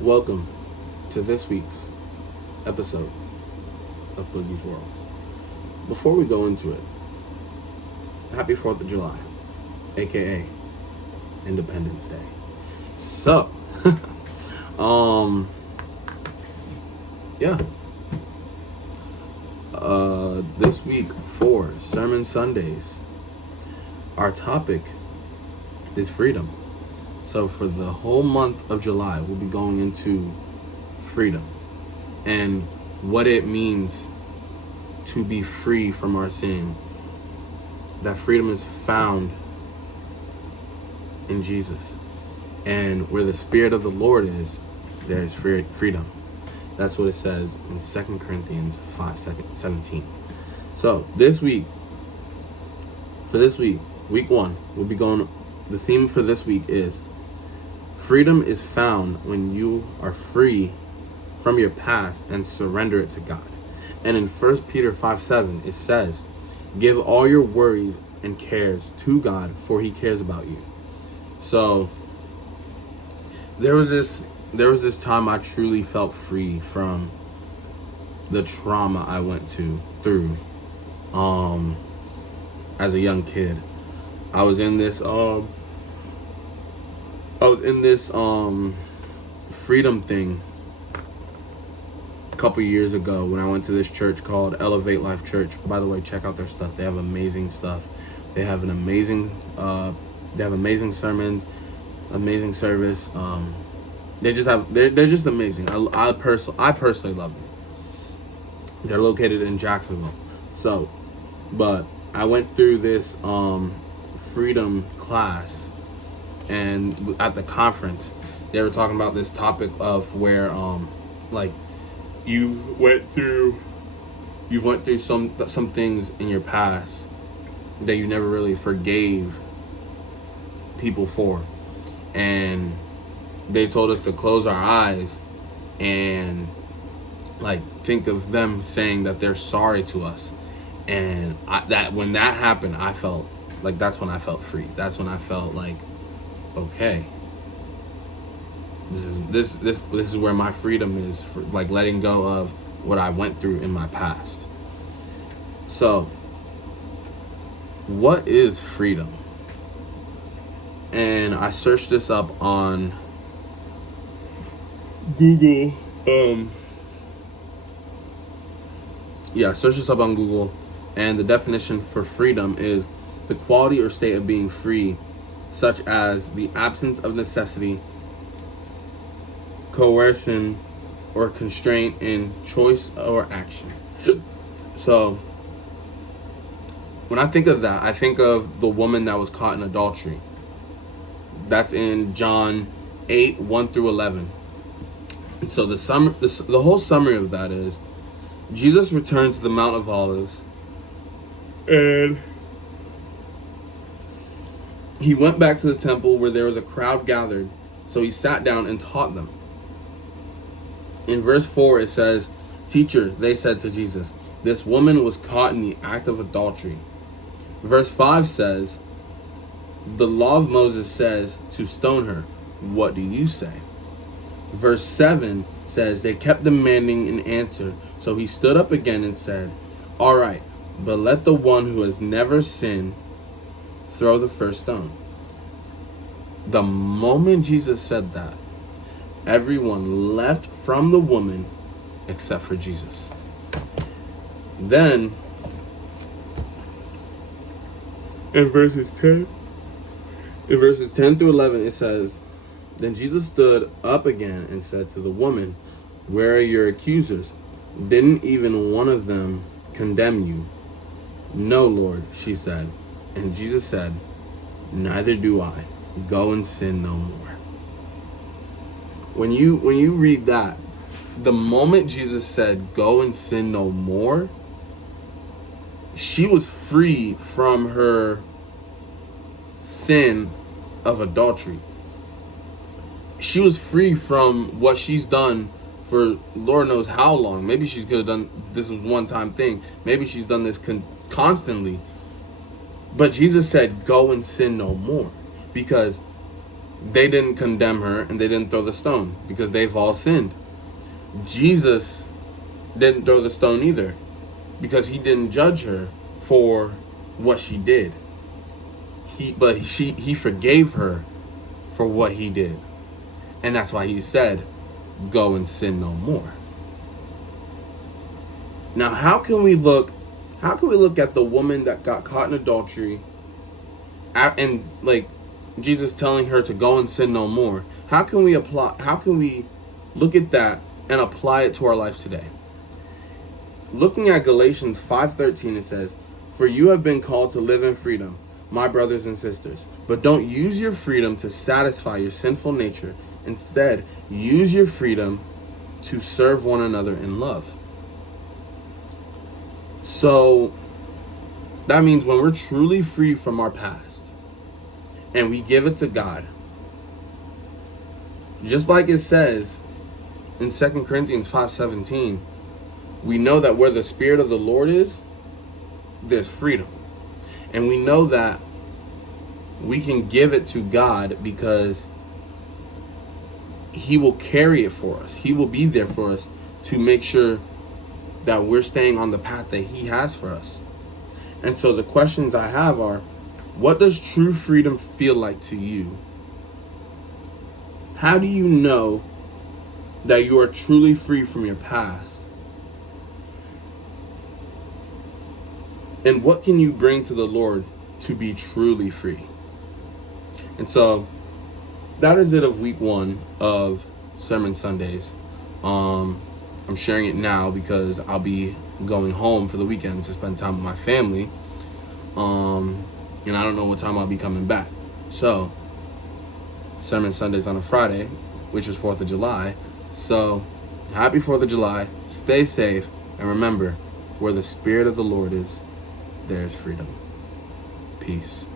Welcome to this week's episode of Boogie's World. Before we go into it, happy 4th of July, aka Independence Day. So, yeah. This week for Sermon Sundays, our topic is freedom. So for the whole month of July, we'll be going into freedom and what it means to be free from our sin. That freedom is found in Jesus. And where the Spirit of the Lord is, there is freedom. That's what it says in 2 Corinthians 5:17. So week 1, we'll be going, the theme for this week is freedom is found when you are free from your past and surrender it to God. And in 1 Peter 5:7, it says, give all your worries and cares to God, for he cares about you. So there was this time I truly felt free from the trauma I went through as a young kid. I was in this freedom thing a couple years ago when I went to this church called Elevate Life Church. By the way, check out their stuff. They have amazing stuff. They have amazing sermons, amazing service. They're just amazing. I personally love them. They're located in Jacksonville. So, but I went through this freedom class, and at the conference they were talking about this topic of where like you went through some things in your past that you never really forgave people for, and they told us to close our eyes and like think of them saying that they're sorry to us. And when that happened, I felt like that's when I felt free. That's when I felt like, okay, this is where my freedom is, for like letting go of what I went through in my past. So, what is freedom? And I searched this up on Google. I searched this up on Google, and the definition for freedom is the quality or state of being free, such as the absence of necessity, coercion, or constraint in choice or action. So, when I think of that, I think of the woman that was caught in adultery. That's in John 8:1-11. So the whole summary of that is, Jesus returned to the Mount of Olives, and he went back to the temple where there was a crowd gathered. So he sat down and taught them. In verse 4, it says, "Teacher," they said to Jesus, "this woman was caught in the act of adultery." Verse 5 says, "The law of Moses says to stone her. What do you say?" Verse 7 says, they kept demanding an answer. So he stood up again and said, "All right, but let the one who has never sinned throw the first stone." The moment Jesus said that, everyone left from the woman except for Jesus. Then, in verses 10-11, it says, then Jesus stood up again and said to the woman, "Where are your accusers? Didn't even one of them condemn you?" "No, Lord," she said. And Jesus said, "Neither do I. Go and sin no more." When you read that, the moment Jesus said, "Go and sin no more," she was free from her sin of adultery. She was free from what she's done for Lord knows how long. Maybe she's could have done this was one-time thing. Maybe she's done this constantly. But Jesus said, "Go and sin no more," because they didn't condemn her and they didn't throw the stone because they've all sinned. Jesus didn't throw the stone either because he didn't judge her for what she did. He forgave her for what he did. And that's why he said, go and sin no more. Now, how can we look at the woman that got caught in adultery and like Jesus telling her to go and sin no more? How can we look at that and apply it to our life today? Looking at Galatians 5:13, it says, "For you have been called to live in freedom, my brothers and sisters. But don't use your freedom to satisfy your sinful nature. Instead, use your freedom to serve one another in love." So that means when we're truly free from our past and we give it to God, just like it says in 2 Corinthians 5:17, we know that where the Spirit of the Lord is, there's freedom. And we know that we can give it to God because he will carry it for us. He will be there for us to make sure that we're staying on the path that he has for us. And so the questions I have are, what does true freedom feel like to you? How do you know that you are truly free from your past? And what can you bring to the Lord to be truly free? And so that is it of week 1 of Sermon Sundays. I'm sharing it now because I'll be going home for the weekend to spend time with my family. And I don't know what time I'll be coming back. So, Sermon Sundays on a Friday, which is 4th of July. So, happy 4th of July. Stay safe. And remember, where the Spirit of the Lord is, there is freedom. Peace.